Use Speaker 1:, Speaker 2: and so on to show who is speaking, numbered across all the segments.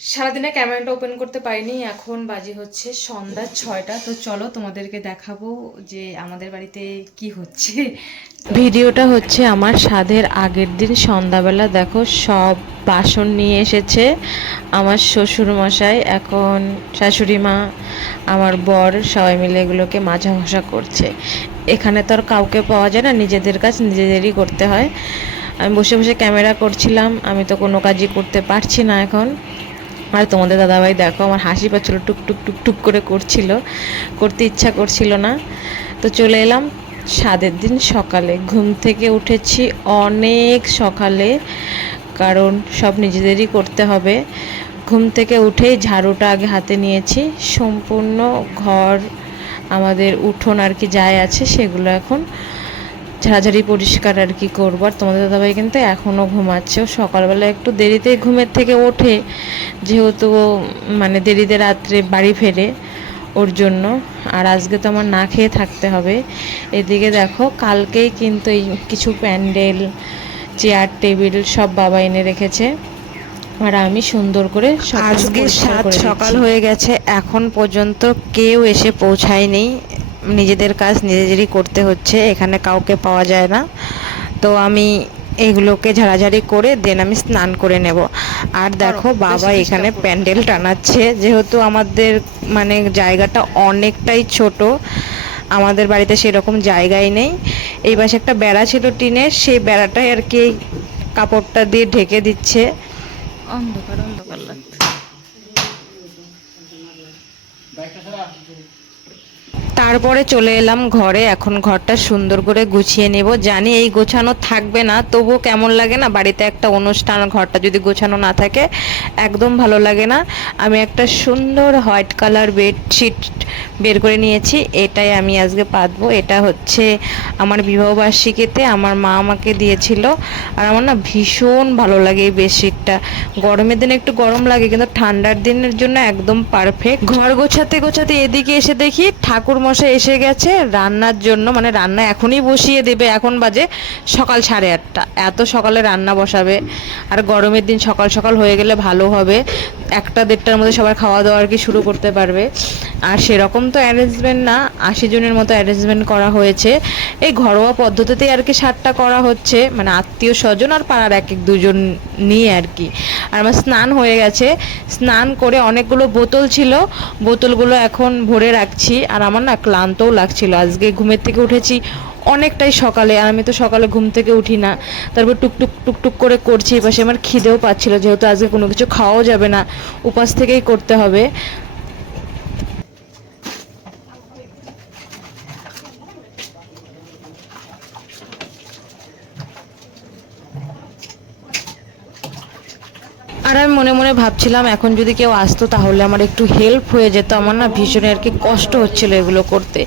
Speaker 1: সারাদিনে ক্যামেরাটা ওপেন করতে পারিনি, এখন বাজে হচ্ছে সন্ধ্যা ছয়টা, তো চলো তোমাদেরকে দেখাবো যে আমাদের বাড়িতে কি হচ্ছে। ভিডিওটা হচ্ছে আমার স্বাদের আগের দিন সন্ধ্যাবেলা, দেখো সব বাসন নিয়ে এসেছে, আমার শ্বশুর মশাই এখন শাশুড়ি মা, আমার বর সবাই মিলে এগুলোকে মাজা ঘষা করছে। এখানে তো আর কাউকে পাওয়া যায় না, নিজেদের কাজ নিজেদেরই করতে হয়। আমি বসে বসে ক্যামেরা করছিলাম, আমি তো কোনো কাজই করতে পারছি না এখন। আর তোমাদের দাদাভাই দেখো, আমার হাসি পাচ্ছিল, টুক টুক টুক টুক করে করছিল, করতে ইচ্ছা করছিল না। তো চলে এলাম সাদের দিন সকালে। ঘুম থেকে উঠেছি অনেক সকালে, কারণ সব নিজেদেরই করতে হবে। ঘুম থেকে উঠেই ঝাড়ুটা আগে হাতে নিয়েছি। সম্পূর্ণ ঘর আমাদের উঠোন আর কি যায় আছে, সেগুলো এখন ঝাড়াঝাড়ি পরিষ্কার আর কি করব। আর তোমাদের দাদাভাই কিন্তু এখনও ঘুমাচ্ছে। ও সকালবেলা একটু দেরিতে ঘুমের থেকে ওঠে যেহেতু মানে দেরিতে রাত্রে বাড়ি ফেরে ওর জন্য। আর আজকে তো আমার না খেয়ে থাকতে হবে। এদিকে দেখো কালকেই কিন্তু এই কিছু প্যান্ডেল চেয়ার টেবিল সব বাবা এনে রেখেছে। আর আমি সুন্দর করে আজকে সাত সকাল হয়ে গেছে এখন পর্যন্ত কেউ এসে পৌঁছায়নি। নিজেদের কাজ নিজেদেরই করতে হচ্ছে এখানে কাউকে পাওয়া যায় না। তো আমি এগুলোকে ঝাড়াঝাড়ি করে দেন আমি স্নান করে নেব। আর দেখো বাবা এখানে প্যান্ডেল টানাচ্ছে যেহেতু আমাদের মানে জায়গাটা অনেকটাই ছোট আমাদের বাড়িতে সেরকম জায়গাই নেই। এই পাশে একটা বেড়া ছিল টিনের সেই বেড়াটাই আর কি কাপড়টা দিয়ে ঢেকে দিচ্ছে। অন্ধকার অন্ধকার লাগছে তারপরে চলে এলাম ঘরে। এখন ঘরটা সুন্দর করে গুছিয়ে নেব। জানি এই গোছানো থাকবে না, তবুও কেমন লাগে না? বাড়িতে একটা অনুষ্ঠান, ঘরটা যদি গোছানো না থাকে, একদম ভালো লাগে না। আমি একটা সুন্দর হোয়াইট কালার বেডশিট বের করে নিয়েছি। এটাই আমি আজকে পাতবো। এটা হচ্ছে আমার বিবাহবার্ষিকীতে আমার মা আমাকে দিয়েছিল। আর আমার না ভীষণ ভালো লাগে এই বেডশিটটা। গরমের দিনে একটু গরম লাগে, কিন্তু ঠান্ডার দিনের জন্য একদম পারফেক্ট ঘর গোছাতে গোছাতে এদিকে এসে দেখি ঠাকুর মশাই এসে গেছে, রান্নার জন্য মানে রান্না এখনই বসিয়ে দেবে, এখন বাজে সকাল সাড়ে আটটা। এত সকালে রান্না বসাবে, আর গরমের দিন সকাল সকাল হয়ে গেলে ভালো হবে। একটা দেড়টার মধ্যে সবাই খাওয়া দাওয়া আর কি শুরু করতে পারবে। আর সেরকম তো অ্যারেঞ্জমেন্ট না, আশি জনের মতো অ্যারেঞ্জমেন্ট করা হয়েছে। এই ঘরোয়া পদ্ধতিতেই আর কি সারটা করা হচ্ছে মানে আত্মীয় স্বজন আর পাড়ার এক এক দুজন নিয়ে আর কি। আর আমার স্নান হয়ে গেছে, স্নান করে অনেকগুলো বোতল ছিল, বোতলগুলো এখন ভরে রাখছি। আর আমার না ক্লান্তও লাগছিল। আজকে ঘুমের থেকে উঠেছি অনেকটাই সকালে, আর আমি তো সকালে ঘুম থেকে উঠি না। তারপর টুকটুক টুকটুক করে করছি, এপাশে আমার খিদেও পাচ্ছিল, যেহেতু আজকে কোনো কিছু খাওয়াও যাবে না। উপাস থেকেই করতে হবে। মনে মনে ভাবছিলাম, এখন যদি কেউ আসতো তাহলে আমার একটু হেল্প হয়ে যেত। আমার না ভীষণ আর কি কষ্ট হচ্ছিল এগুলো করতে।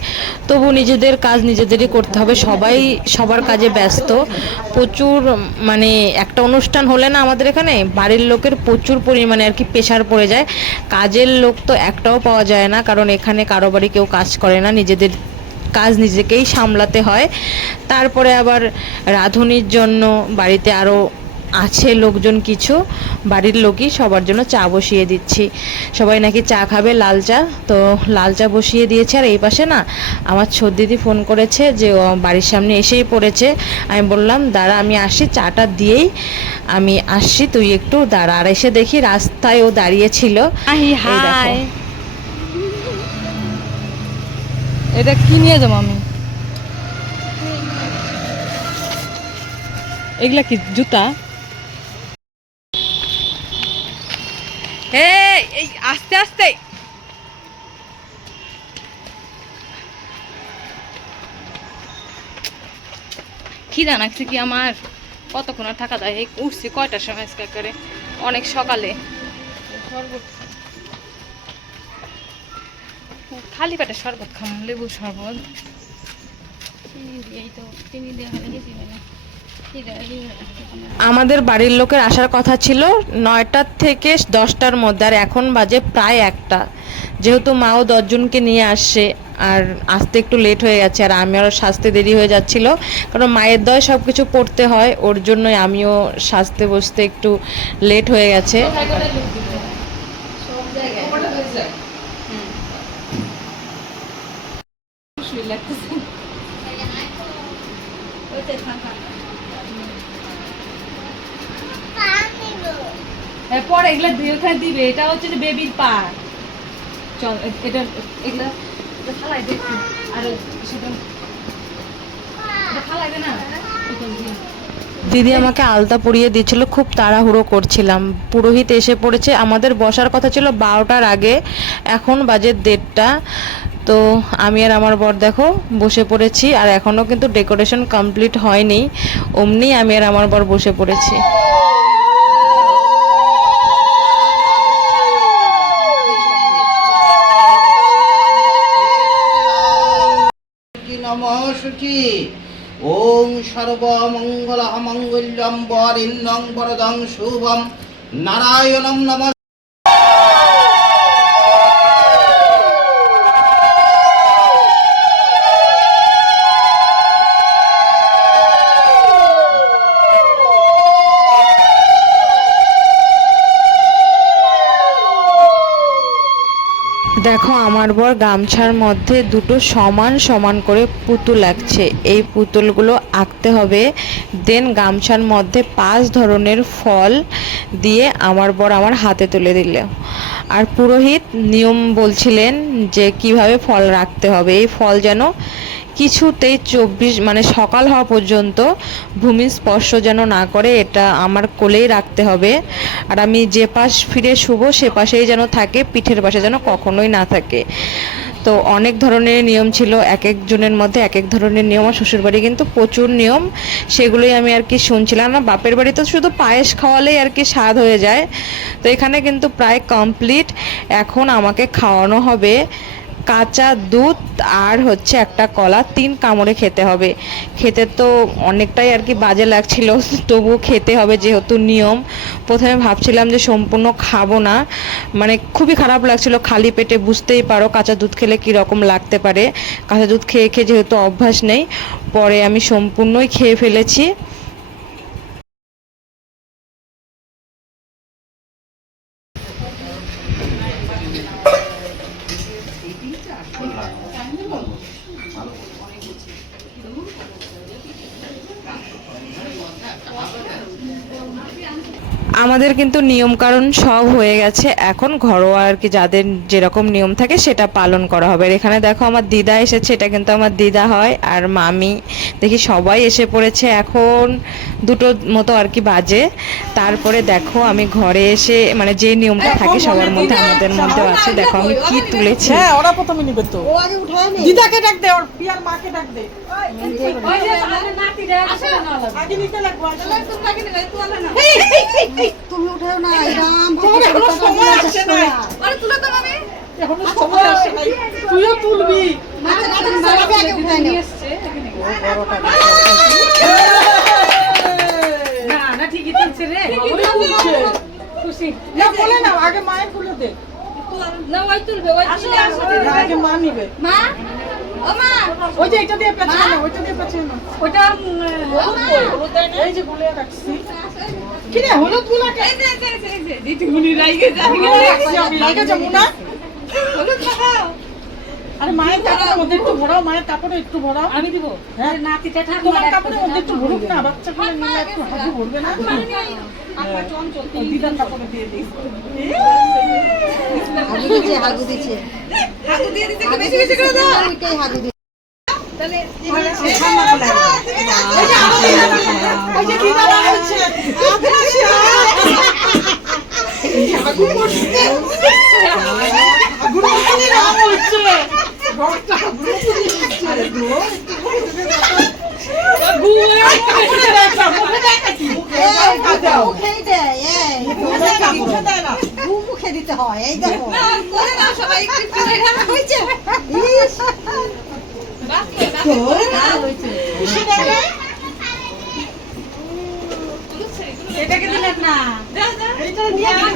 Speaker 1: তবু নিজেদের কাজ নিজেদেরই করতে হবে। সবাই সবার কাজে ব্যস্ত। প্রচুর মানে একটা অনুষ্ঠান হলে না আমাদের এখানে বাড়ির লোকের প্রচুর পরিমাণে আর কি প্রেশার পড়ে যায়। কাজের লোক তো একটাও পাওয়া যায় না, কারণ এখানে কারও বাড়ি কেউ কাজ করে না। নিজেদের কাজ নিজেকেই সামলাতে হয়। তারপরে আবার রাঁধুনির জন্য বাড়িতে আরও আছে লোকজন কিছু বাড়ির লোকই সবার জন্য চা বসিয়ে দিচ্ছি। সবাই নাকি চা খাবে লাল চা? তো লাল চা বসিয়ে দিয়েছে আর এই পাশে না আমার ছোট দিদি ফোন করেছে যে বাড়ির সামনে এসেই পড়েছে। আমি বললাম দাঁড়া আমি আসি চাটা দিয়েই আমি আসছি তুই একটু দাঁড়া। আর এসে দেখি রাস্তায় ও দাঁড়িয়েছিল।
Speaker 2: এটা কি নিয়ে যাব আমি? এগুলা কি জুতা? এই আস্তে আস্তে। খিদা লাগছে কি আমার? কতক্ষণ আর থাকা যায়? এই উঠছি কয়টার সময় আজকে করে অনেক সকালে। খালি পেটে শরবত খাম লেবু শরবত। এই তো, চিনি দেওয়া মানে
Speaker 1: আমাদের বাড়ির লোকের আসার কথা ছিল নয়টার থেকে দশটার মধ্যে, আর এখন বাজে প্রায় একটা। যেহেতু মাও দশজনকে নিয়ে আসে, আর আসতে একটু লেট হয়ে গেছে, আর আমি আরও সাজতে দেরি হয়ে যাচ্ছিল। কারণ মায়ের দয় সব কিছু পড়তে হয়, ওর জন্যই আমিও সাজতে বসতে একটু লেট হয়ে গেছে
Speaker 2: কিছুই লাগতেছে না। হ্যাঁ, পরে এগুলা ওখানে দিবে এটা হচ্ছে যে বেবির পা চল এটা এগুলা ফালাই দে আর সেটা ফালাই দে না।
Speaker 1: দিদি আমাকে আলতা পরিয়ে দিয়েছিল খুব তাড়াহুড়ো করছিলাম। পুরোহিত এসে পড়েছে আমাদের বসার কথা ছিল বারোটার আগে এখন বাজে দেড়টা। তো আমি আর আমার বর দেখো বসে পড়েছি আর এখনও কিন্তু ডেকোরেশন কমপ্লিট হয়নি। অমনি আমি আর আমার বর বসে পড়েছি।
Speaker 3: নমঃ শুচি ওং সর্বমঙ্গল মঙ্গল্যম বরিন্নং বরদং শুভম। নারায়ণম নম
Speaker 1: দেখো, আমার বর গামছার মধ্যে দুটো সমান সমান করে পুতুল আঁকছে। এই পুতুলগুলো আঁকতে হবে। দেন গামছার মধ্যে পাঁচ ধরনের ফল দিয়ে আমার বর আমার হাতে তুলে দিল। আর পুরোহিত নিয়ম বলছিলেন যে, কীভাবে ফল রাখতে হবে? এই ফল যেন কিছুতেই চব্বিশ মানে সকাল হওয়া পর্যন্ত ভূমি স্পর্শ যেন না করে, এটা আমার কোলেই রাখতে হবে। আর আমি যে পাশ ফিরে শুভ সে পাশেই যেন থাকে, পিঠের পাশে যেন কখনোই না থাকে। তো অনেক ধরনের নিয়ম ছিল, এক একজনের মধ্যে এক এক ধরনের নিয়ম, আর শ্বশুরবাড়ি কিন্তু প্রচুর নিয়ম। সেগুলোই আমি আর কি শুনছিলাম না বাপের বাড়ি তো শুধু পায়েস খাওয়ালেই আর কি স্বাদ হয়ে যায়। তো এখানে কিন্তু প্রায় কমপ্লিট এখন আমাকে খাওয়ানো হবে। কাঁচা দুধ আর হচ্ছে একটা কলা তিন কামড়ে খেতে হবে। খেতে তো অনেকটাই আর কি বাজে লাগছিল, তবুও খেতে হবে যেহেতু নিয়ম। প্রথমে ভাবছিলাম যে সম্পূর্ণ খাব না। মানে খুবই খারাপ লাগছিল, খালি পেটে বুঝতেই পারো কাঁচা দুধ খেলে কী রকম লাগতে পারে। কাঁচা দুধ খেয়ে খেয়ে যেহেতু অভ্যাস নেই, পরে আমি সম্পূর্ণই খেয়ে ফেলেছি আমাদের কিন্তু নিয়ম কারণ সব হয়ে গেছে এখন ঘরোয়া আর কি যাদের যেরকম নিয়ম থাকে সেটা পালন করা হবে এখানে দেখো আমার দিদা এসেছে এটা কিন্তু আমার দিদা হয় আর মামি দেখি সবাই এসে পড়েছে এখন দুটো মতো আর কি বাজে তারপরে দেখো আমি ঘরে এসে মানে যে নিয়মটা থাকে সবার মধ্যে আমাদের মধ্যে আছে দেখো আমি কি তুলেছি
Speaker 4: হ্যাঁ ওরা প্রথমে নিবে তো দিদাকে ডাক দে ওর পিয়ার মাকে ডাক দে
Speaker 5: তুমি উঠেও না এরম
Speaker 4: তোমার এখনও সময় আসছে না। এখনও সময় আসছে নাই। তুইও তুলবি।
Speaker 2: না, না, ঠিকই তুলছে রে। খুশি।
Speaker 4: না বলে না আগে মায়ের তুলে দে।
Speaker 2: না, ওই তুলবে, ওই।
Speaker 4: আগে মা নিবে।
Speaker 2: মা,
Speaker 4: ওই যে এটা দিয়ে পেছনে ওইটা দিয়ে পেছনে
Speaker 2: ওটা,
Speaker 4: হলুদ? এই যে গুলে রাখছি কি রে হলুদ গুলাকে
Speaker 2: এই যে, এই যে, এই যে, যে, দিদিমণি রাইগে যায়।
Speaker 4: গুলে রাখছি আমি লাগে যাব না
Speaker 2: হলুদ মাখাও।
Speaker 4: আরে মায়ের কাপড়ের মধ্যে একটু ভরাও মায়ের কাপড়ে একটু ভরাও।
Speaker 2: আমি দিব।
Speaker 4: হ্যাঁ
Speaker 2: নাতিটা ঠাকুমার
Speaker 4: তোমার কাপড়ের মধ্যে একটু ভরুক না বাচ্চা বাচ্চাগুলো নিয়ে একটু হাতে ভরবে না? ওই দিদার কাপড়ে দিয়ে দিই
Speaker 5: হাগু দিচ্ছে হাগু দিচ্ছে।
Speaker 2: হাগু দিয়ে দিতে বেশি বেশি করে দাও।
Speaker 5: ওইটাই হাগু দিচ্ছে।
Speaker 4: ওই যে দিদারা হচ্ছে।
Speaker 5: মুখে দিতে হয় এই দেখো
Speaker 2: সবাই।
Speaker 5: হয়েছে ইস,
Speaker 2: করে দাও।
Speaker 5: খুশি দেয় না?
Speaker 2: এটাকে দিলেন না
Speaker 4: নিয়ে
Speaker 2: হ্যাঁ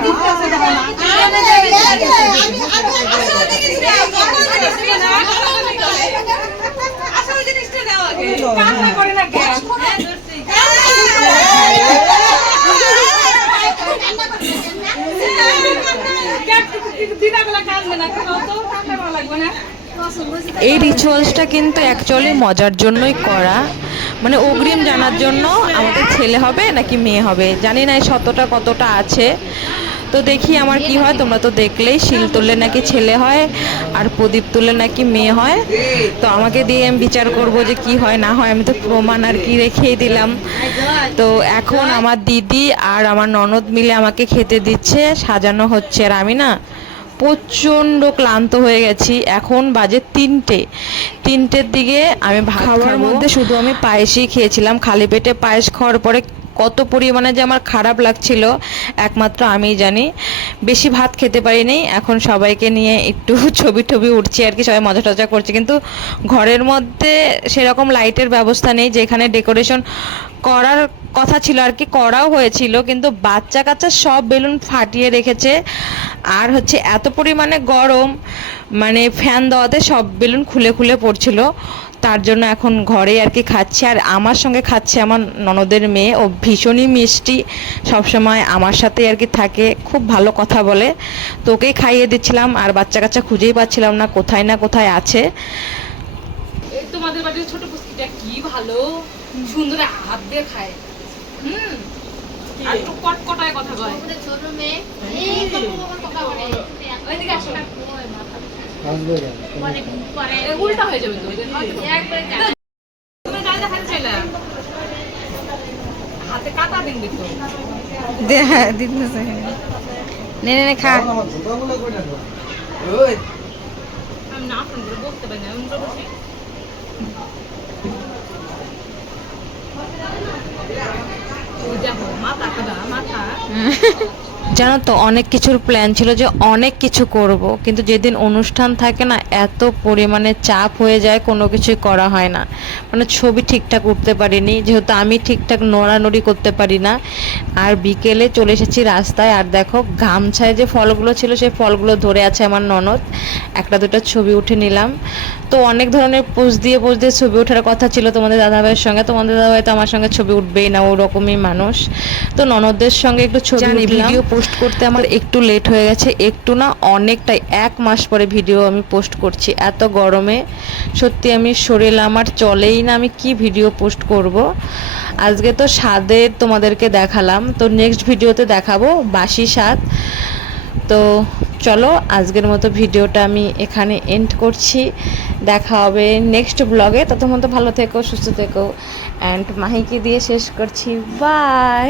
Speaker 1: এই রিচুয়ালসটা কিন্তু অ্যাকচুয়ালি মজার জন্যই করা মানে অগ্রিম জানার জন্য আমাদের ছেলে হবে নাকি মেয়ে হবে? জানি না এই সতটা কতটা আছে। তো দেখি আমার কি হয়, তোমরা তো দেখলেই শিল তুললে নাকি ছেলে হয় আর প্রদীপ তুললে নাকি মেয়ে হয়। তো আমাকে দিয়ে আমি বিচার করব যে কি হয়, না হয়, আমি তো প্রমাণ আর কি রেখেই দিলাম। তো এখন আমার দিদি আর আমার ননদ মিলে আমাকে খেতে দিচ্ছে, সাজানো হচ্ছে আর আমি না প্রচণ্ড ক্লান্ত হয়ে গেছি। এখন বাজে তিনটে। তিনটের দিকে আমি খাওয়ার মধ্যে শুধু আমি পায়েসই খেয়েছিলাম। খালি পেটে পায়েস খাওয়ার পরে কত পরিমাণে যে আমার খারাপ লাগছিল একমাত্র আমি জানি। বেশি ভাত খেতে পারিনি। এখন সবাইকে নিয়ে একটু ছবি টবি উঠছি আর কি সবাই মজা টজা করছে। কিন্তু ঘরের মধ্যে সেরকম লাইটের ব্যবস্থা নেই যেখানে ডেকোরেশন করার কথা ছিল আর কি করাও হয়েছিল। কিন্তু বাচ্চা কাচ্চা সব বেলুন ফাটিয়ে রেখেছে। আর হচ্ছে এত পরিমাণে গরম মানে ফ্যান দেওয়াতে সব বেলুন খুলে খুলে পড়ছিল। তার জন্য এখন ঘরে আর কি খাচ্ছে। আর আমার সঙ্গে খাচ্ছে আমার ননদের মেয়ে। ও ভীষণই মিষ্টি। সবসময় আমার সাথে আর কি থাকে। খুব ভালো কথা বলে। তোকেই খাইয়ে দিচ্ছিলাম। আর বাচ্চা কাচ্চা খুঁজেই পাচ্ছিলাম না কোথায় না কোথায় আছে।
Speaker 2: তোমাদের বাড়ির ছোট পুষ্টিটা কি ভালো। সুন্দর হাত দিয়ে খায়। হুম। আর একটু কটকটায় কথা কয়। ওইদিকে আসো। উল্টা হয়ে যাবে তুমি যা দেখাতে চাইলা হাতে কাটা দিন দেখো।
Speaker 1: নে নে খা।
Speaker 2: আমি না ফোন করে বলতে পারি না আমি বলছি ওই দেখো মাথা কাদা মাথা
Speaker 1: জানো তো অনেক কিছুর প্ল্যান ছিল যে অনেক কিছু করব কিন্তু যেদিন অনুষ্ঠান থাকে না এত পরিমাণে চাপ হয়ে যায় কোনো কিছুই করা হয় না। মানে ছবি ঠিকঠাক উঠতে পারিনি যেহেতু আমি ঠিকঠাক নড়ানড়ি করতে পারি না। আর বিকেলে চলে এসেছি রাস্তায় আর দেখো গামছায় যে ফলগুলো ছিল সেই ফলগুলো ধরে আছে আমার ননদ। একটা দুটো ছবি উঠে নিলাম। তো অনেক ধরনের পোজ দিয়ে পোজ দিয়ে ছবি ওঠার কথা ছিল তোমাদের দাদাভাইয়ের সঙ্গে। তোমাদের দাদাভাই তো আমার সঙ্গে ছবি উঠবেই না ওরকমই মানুষ। তো ননদদের সঙ্গে একটু ছবি ভিডিও পোস্ট করতে আমার একটু লেট হয়ে গেছে, একটু না অনেকটাই, এক মাস পরে ভিডিও আমি পোস্ট করছি। এত গরমে সত্যি আমি শরীর আমার চলেই না, আমি কি ভিডিও পোস্ট করব? আজকে তো স্বাদের তোমাদেরকে দেখালাম, তো নেক্সট ভিডিওতে দেখাবো বাসি স্বাদ। তো চলো, আজকের মতো ভিডিওটা আমি এখানে এন্ড করছি। দেখা হবে নেক্সট ব্লগে ততক্ষণ তো ভালো থেকো, সুস্থ থেকো। অ্যান্ড মাহিকে দিয়ে শেষ করছি। বাই